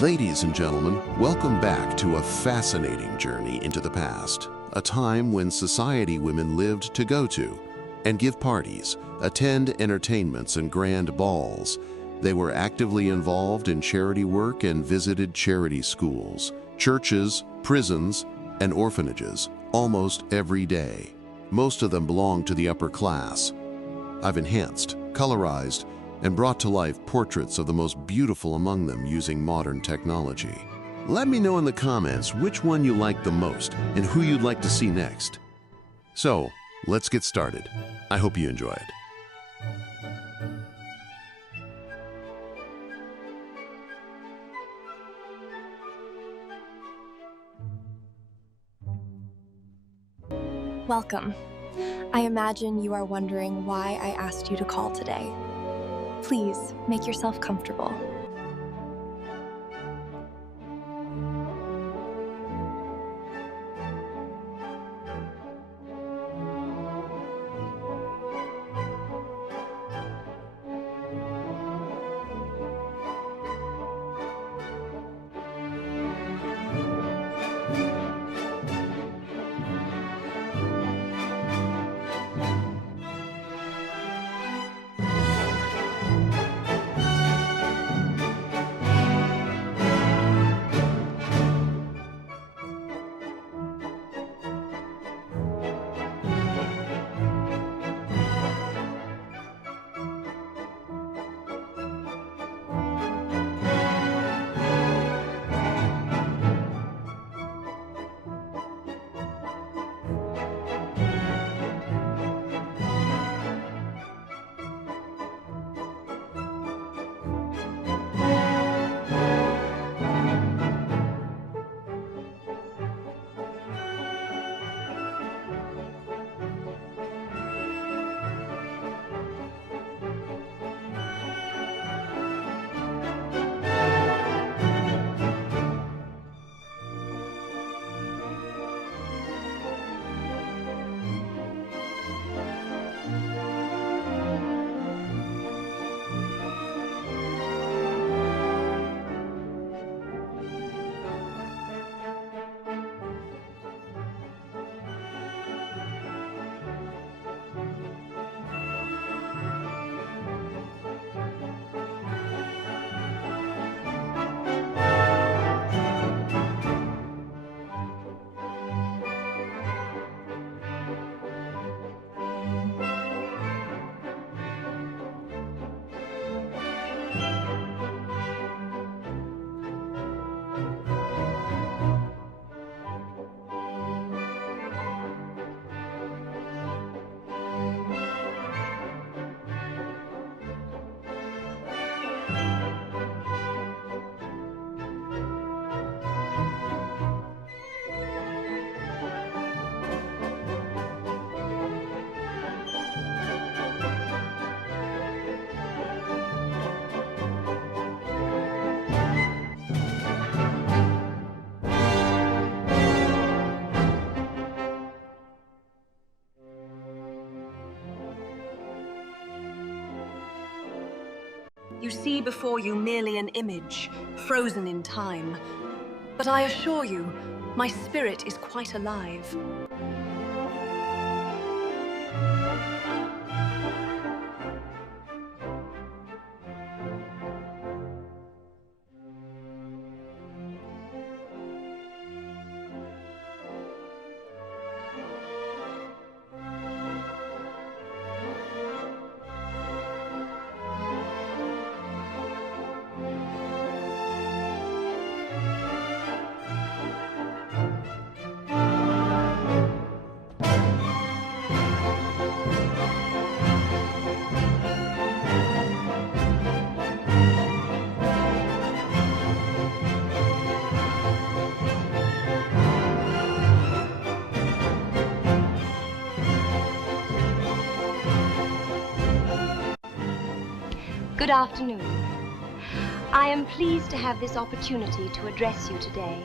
Ladies and gentlemen, welcome back to a fascinating journey into the past, a time when society women lived to go to and give parties, attend entertainments and grand balls. They were actively involved in charity work and visited charity schools, churches, prisons, and orphanages almost every day. Most of them belonged to the upper class. I've enhanced, colorized, and brought to life portraits of the most beautiful among them using modern technology. Let me know in the comments which one you like the most and who you'd like to see next. So, let's get started. I hope you enjoy it. Welcome. I imagine you are wondering why I asked you to call today. Please make yourself comfortable. You see before you merely an image, frozen in time. But I assure you, my spirit is quite alive. Good afternoon. I am pleased to have this opportunity to address you today.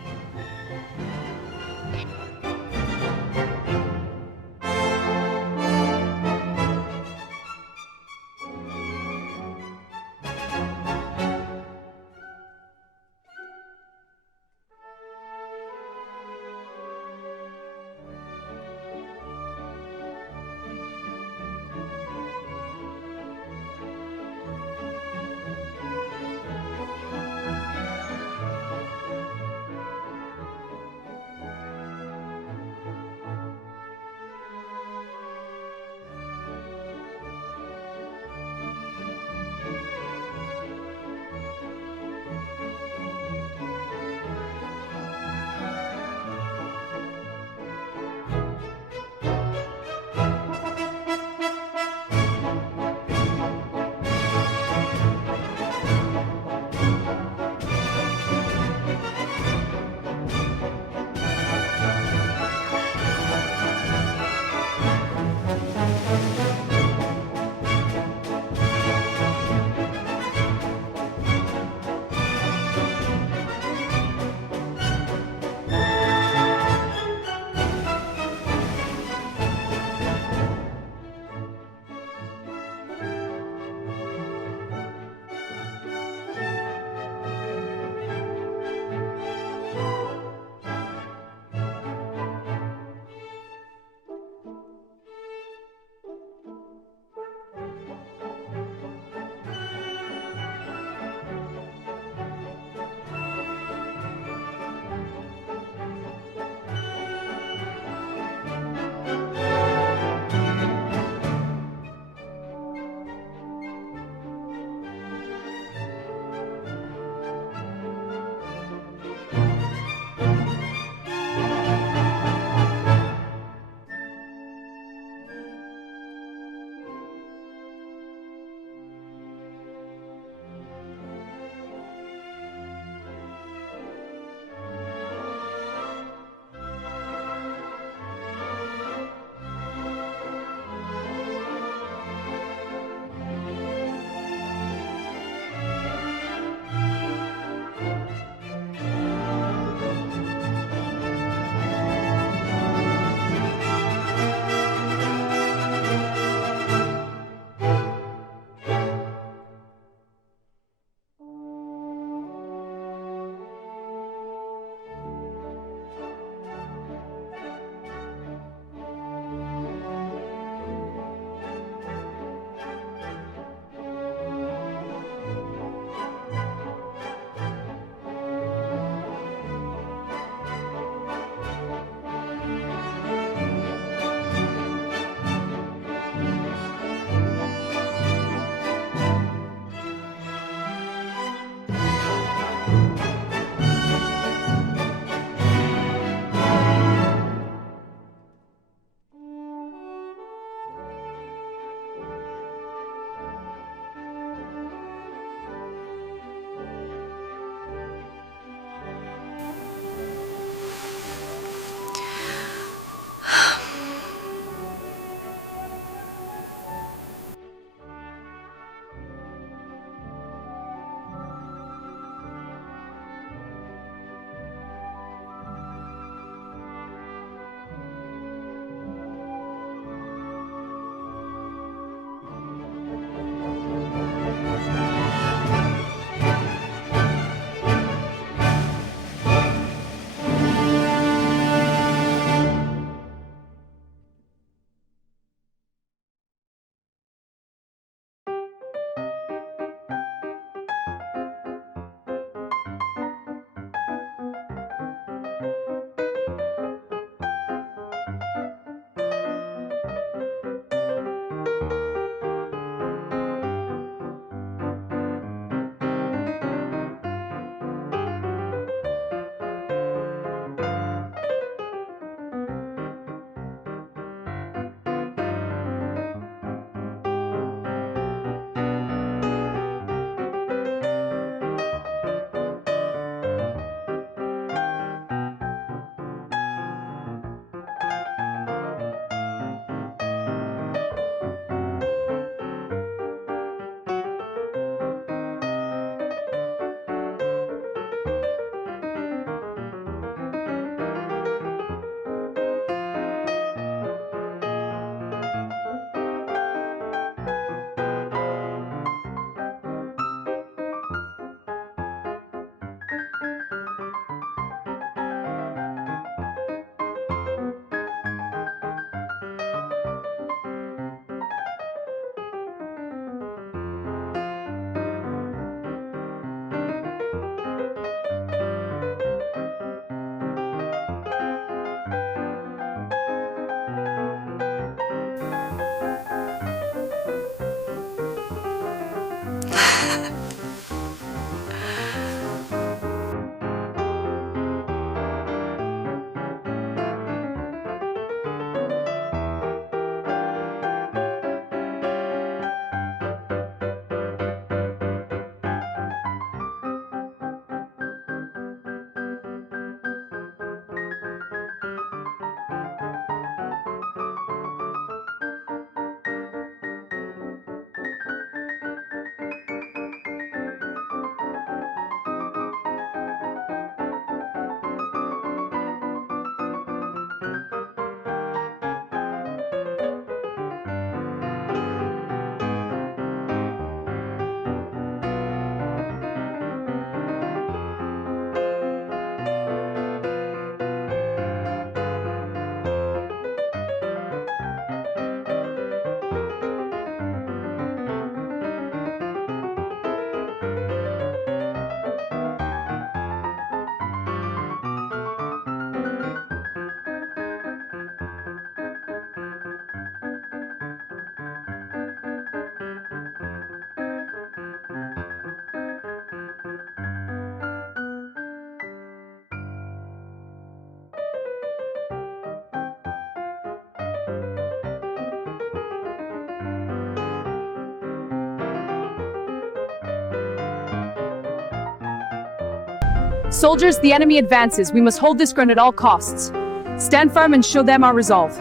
Soldiers, the enemy advances. We must hold this ground at all costs. Stand firm and show them our resolve.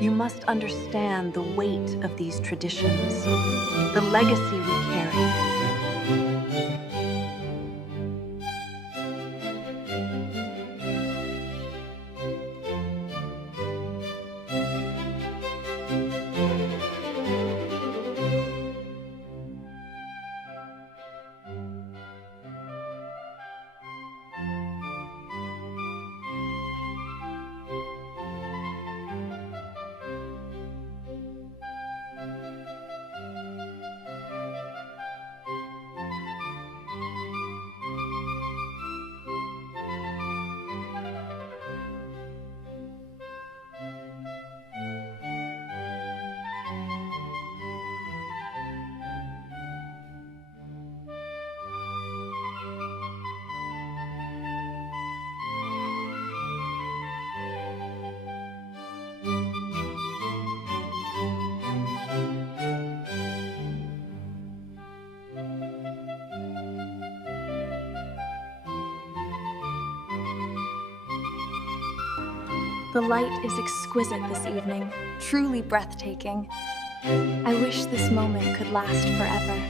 You must understand the weight of these traditions, the legacy we carry. The light is exquisite this evening, truly breathtaking. I wish this moment could last forever.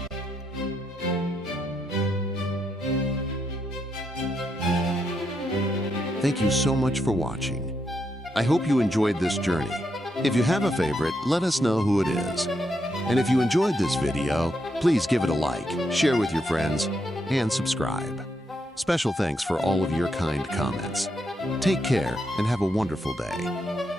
Thank you so much for watching. I hope you enjoyed this journey. If you have a favorite, let us know who it is. And if you enjoyed this video, please give it a like, share with your friends, and subscribe. Special thanks for all of your kind comments. Take care and have a wonderful day.